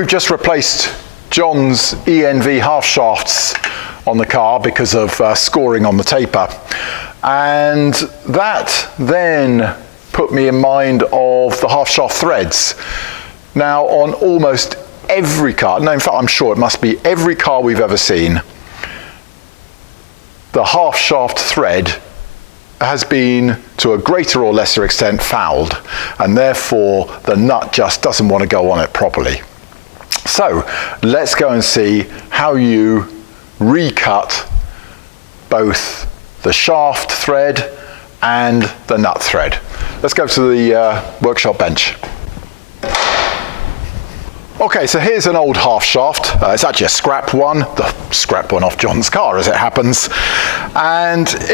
We've just replaced John's ENV half shafts on the car because of scoring on the taper. And that then put me in mind of the half shaft threads. Now on almost every car, no, in fact I'm sure it must be every car we've ever seen, the half shaft thread has been to a greater or lesser extent fouled, and therefore the nut just doesn't want to go on it properly. So let's go and see how you recut both the shaft thread and the nut thread. Let's go to the workshop bench. Okay, so here's an old half shaft. It's actually a scrap one, the scrap one off John's car as it happens. And if